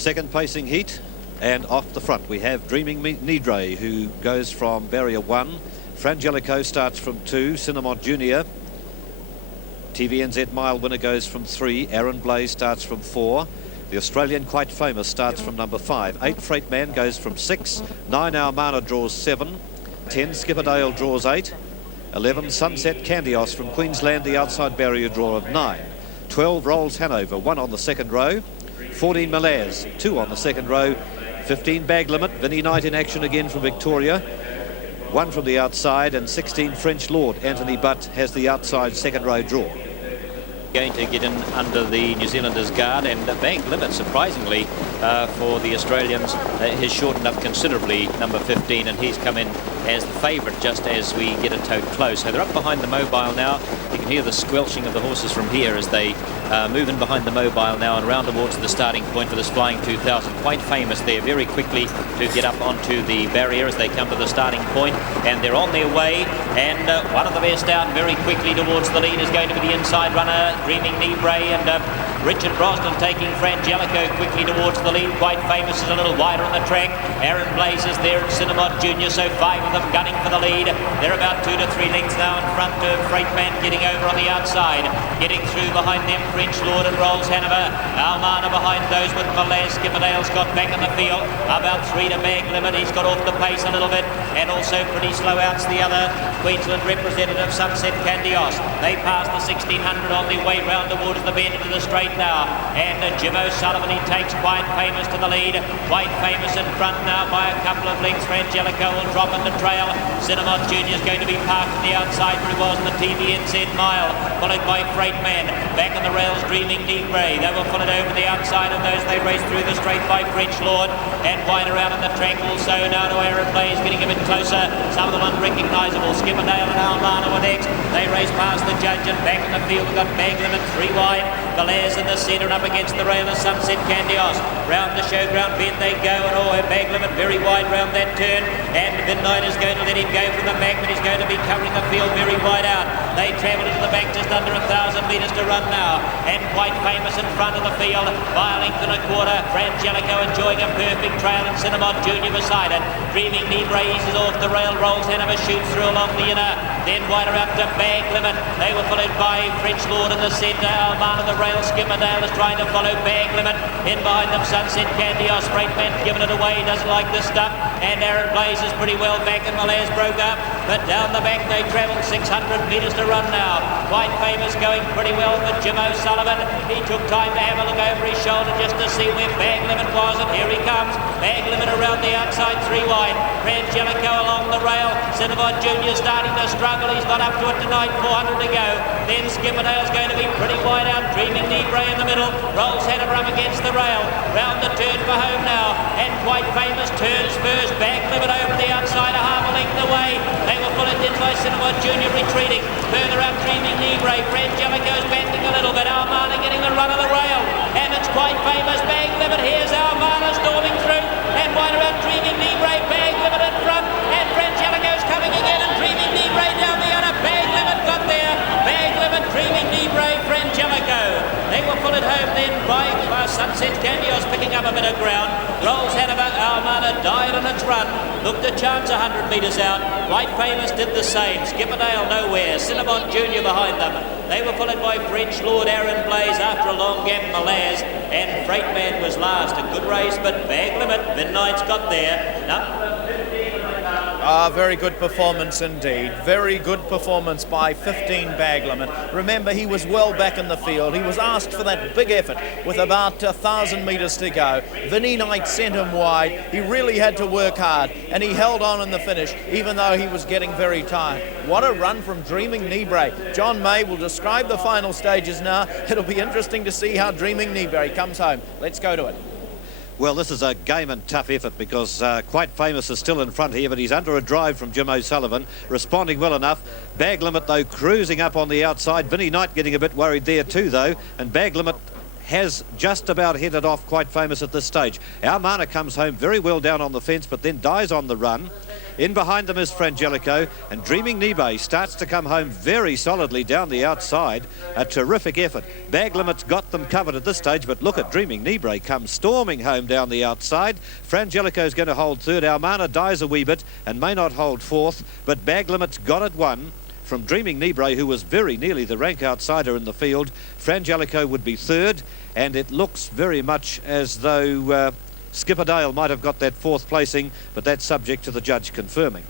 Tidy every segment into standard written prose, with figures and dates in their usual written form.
Second pacing heat, and off the front we have Dreaming Neebray, who goes from barrier 1. Frangelico starts from 2. Cinnamon Junior. TVNZ mile winner goes from 3. Aaron Blaze starts from 4. The Australian Quite Famous starts from number 5. 8 Freight Man goes from 6. 9 Almana draws 7. 10 Skipperdale draws 8. 11 Sunset Candios from Queensland, the outside barrier draw of 9. 12 Rolls Hanover, 1 on the second row. 14 Malaz, 2 on the second row. 15 Bag Limit, Vin Knight in action again from Victoria. 1 from the outside, and 16 French Lord. Anthony Butt has the outside second row draw. Going to get in under the New Zealanders' guard, and the Bag Limit, surprisingly, for the Australians, has shortened up considerably, number 15, and he's come in as the favourite just as we get a tote close. So they're up behind the mobile now. You can hear the squelching of the horses from here as they move in behind the mobile now and round towards the starting point for this Flying 2000. Quite famous there, very quickly to get up onto the barrier as they come to the starting point, and they're on their way, and one of the best out very quickly towards the lead is going to be the inside runner, Dreaming Neebray, and Richard Brosnan taking Frangelico quickly towards the lead. Quite Famous is a little wider on the track. Aaron Blaze is there and Cinnamon Junior, so 5 of them gunning for the lead. They're about 2 to 3 lengths now in front of Freight Man getting over on the outside. Getting through behind them, French Lord and Rolls Hanover. Almana behind those with Malaz. Skipperdale's got back in the field. About 3 to Bag Limit. He's got off the pace a little bit, and also pretty slow outs the other Queensland representative, Sunset Candios. They pass the 1600 on their way round towards the bend into the straight now, and Jim O'Sullivan, he takes Quite Famous to the lead. Quite Famous in front now by a couple of lengths. Frangelico will drop in the trail. Cinnamon Junior is going to be parked on the outside where he was in the TVNZ mile, followed by Freight Man. Back on the rails, Dreaming Neebray. They will pull it over the outside of those. They race through the straight by French Lord, and wider out on the track also now to Aaron Blaze, getting a bit closer. Some of them unrecognisable. Skipperdale and Almana were next. They race past the judge, and back in the field we've got Bag Limit 3 wide. Malaz in the centre and up against the rail of Sunset Candios. Round the showground bend they go, and Bag Limit very wide round that turn, and Vin Knight is going to let him go from the back, but he's going to be covering the field very wide out. They travel into the back, just under 1,000 metres to run now, and Quite Famous in front of the field by a length and a quarter. Frangelico enjoying a perfect trail, and Cinnamon Junior beside it. Dreaming Neebray eases off the rail. Rolls Hanover shoots through along the inner, then wider out to Bag Limit. They were followed by French Lord in the centre. Almana the rail. Skipperdale is trying to follow Bag Limit. In behind them, Sunset Candios. Freight Man giving it away. He doesn't like this stuff. And Aaron Blaze is pretty well back, and Malaz broke up. But down the back they travel 600 metres to run now. Quite Famous going pretty well for Jim O'Sullivan. He took time to have a look over his shoulder just to see where Bag Limit was, and here he comes. Bag Limit around the outside, 3 wide. Frangelico along the rail. Cinnamon Junior starting to struggle. He's not up to it tonight. 400 to go. Then Skipperdale's going to be pretty wide out. Dreaming Neebray in the middle. Rolls Hanover up against the rail. Round the turn for home now. And Quite Famous turns first. Bag Limit over the outside, a half a length away. They were pulled in by Cinnamon Junior retreating. Further up, Dreaming Neebray. Frangelico's bending a little bit. Almana getting the run of the rail. And it's Quite Famous. Bag Limit. Here's Almana storming through. And wider out, Dreaming Neebray. Bag Limit in front. And Frangelico's coming again. And Dreaming Neebray down the other. Bag Limit got there. Bag Limit, Dreaming Neebray, Frangelico. They were pulled at home then by Sunset Candios, picking up a bit of ground. Rolls Hanover. Almana died on its run. Looked a chance 100 metres out. Quite Famous did the same. Skipperdale nowhere. Cinnamon Junior behind them. They were followed by French Lord, Aaron Blaze after a long gap, Malaz, and Freight Man was last. A good race, but Bag Limit, Vin Knight's got there. Very good performance indeed. Very good performance by 15 Bag Limit. Remember, he was well back in the field. He was asked for that big effort with about 1,000 metres to go. Vin Knight sent him wide. He really had to work hard, and he held on in the finish, even though he was getting very tired. What a run from Dreaming Neebray. John May will describe the final stages now. It'll be interesting to see how Dreaming Neebray comes home. Let's go to it. Well, this is a game and tough effort because Quite Famous is still in front here, but he's under a drive from Jim O'Sullivan, responding well enough. Bag Limit, though, cruising up on the outside. Vinnie Knight getting a bit worried there too, though, and Bag Limit has just about headed off Quite Famous at this stage. Almana comes home very well down on the fence, but then dies on the run. In behind them is Frangelico, and Dreaming Neebray starts to come home very solidly down the outside. A terrific effort. Bag Limit's got them covered at this stage, but look at Dreaming Neebray come storming home down the outside. Frangelico's going to hold third. Almana dies a wee bit and may not hold fourth, but Bag Limit's got it won from Dreaming Neebray, who was very nearly the rank outsider in the field. Frangelico would be third, and it looks very much as though Skipper Dale might have got that fourth placing, but that's subject to the judge confirming.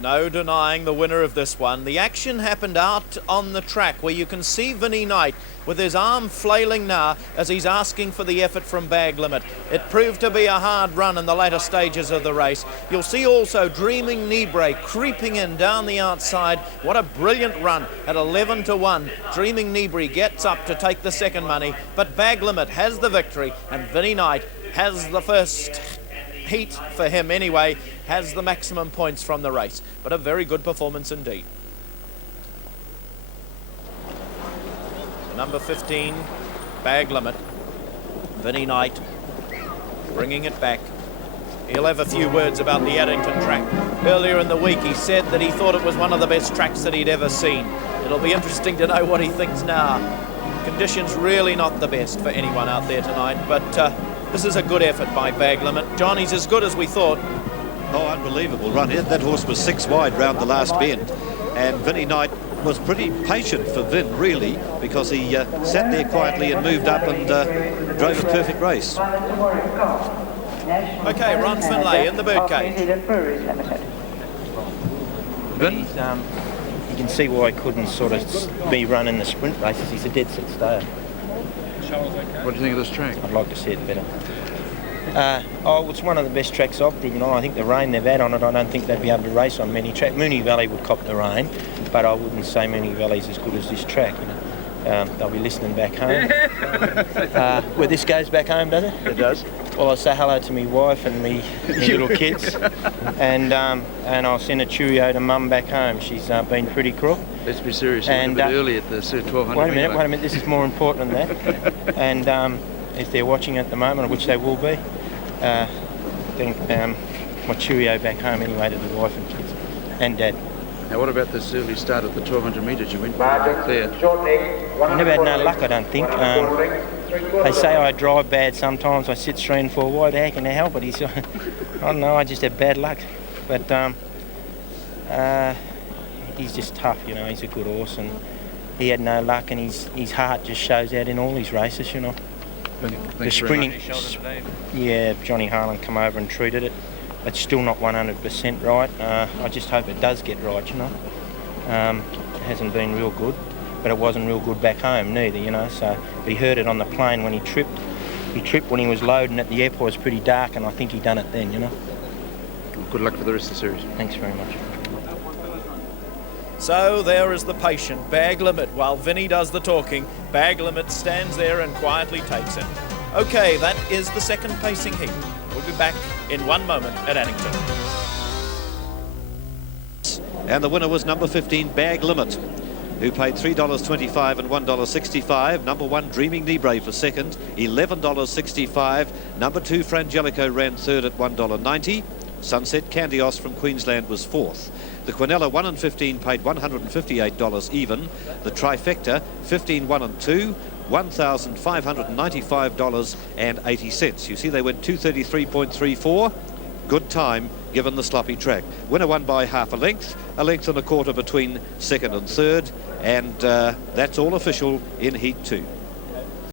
No denying the winner of this one. The action happened out on the track, where you can see Vin Knight with his arm flailing now as he's asking for the effort from Bag Limit. It proved to be a hard run in the later stages of the race. You'll see also Dreaming Neebray creeping in down the outside. What a brilliant run at 11 to 1. Dreaming Neebray gets up to take the second money, but Bag Limit has the victory, and Vin Knight has the first heat for him anyway, has the maximum points from the race. But a very good performance indeed. Number 15, Bag Limit. Vin Knight bringing it back. He'll have a few words about the Addington track. Earlier in the week he said that he thought it was one of the best tracks that he'd ever seen. It'll be interesting to know what he thinks now. Conditions really not the best for anyone out there tonight, but this is a good effort by Bag Limit. John, he's as good as we thought. Oh, unbelievable run. That horse was 6 wide round the last bend, and Vin Knight was pretty patient for Vin, really, because he sat there quietly and moved up and drove a perfect race. Okay, Ron Finlay in the birdcage. Vin? You can see why he couldn't sort of be running the sprint races. He's a dead set stayer. What do you think of this track? I'd like to see it better. It's one of the best tracks I've driven on. I think the rain they've had on it, I don't think they'd be able to race on many tracks. Moonee Valley would cop the rain, but I wouldn't say Moonee Valley's as good as this track. You know, they'll be listening back home. Where this goes back home, does it? It does. Well, I'll say hello to my wife and me little kids, and I'll send a cheerio to Mum back home. She's been pretty crook. Let's be serious. And a bit early at the 1200. Wait a minute. This is more important than that. And if they're watching at the moment, which they will be, then my cheerio back home anyway to the wife and kids and Dad. Now, what about this early start at the 1200 metres? You went there. I never had no luck, I don't think. They say I drive bad sometimes. I sit 3 and 4 wide. How can I help it? I don't know. I just have bad luck. But he's just tough, you know. He's a good horse, and he had no luck, and his heart just shows out in all his races, you know. The sprinting, yeah, Johnny Harlan come over and treated it. It's still not 100% right. I just hope it does get right, you know. It hasn't been real good, but it wasn't real good back home neither, you know. So, but he heard it on the plane when he tripped. He tripped when he was loading at the airport. It was pretty dark, and I think he done it then, you know. Good luck for the rest of the series. Thanks very much. So there is the patient Bag Limit. While Vinny does the talking, Bag Limit stands there and quietly takes it. Okay, that is the second pacing heat. We'll be back in 1 moment at Addington. And the winner was number 15, Bag Limit, who paid $3.25 and $1.65. Number 1, Dreaming Neebray for second, $11.65. Number 2, Frangelico ran third at $1.90. Sunset Candios from Queensland was fourth. The Quinella 1 and 15 paid $158 even. The trifecta 15, 1 and 2, $1,595.80. You see they went 233.34. Good time given the sloppy track. Winner won by half a length and a quarter between second and third, and that's all official in Heat 2.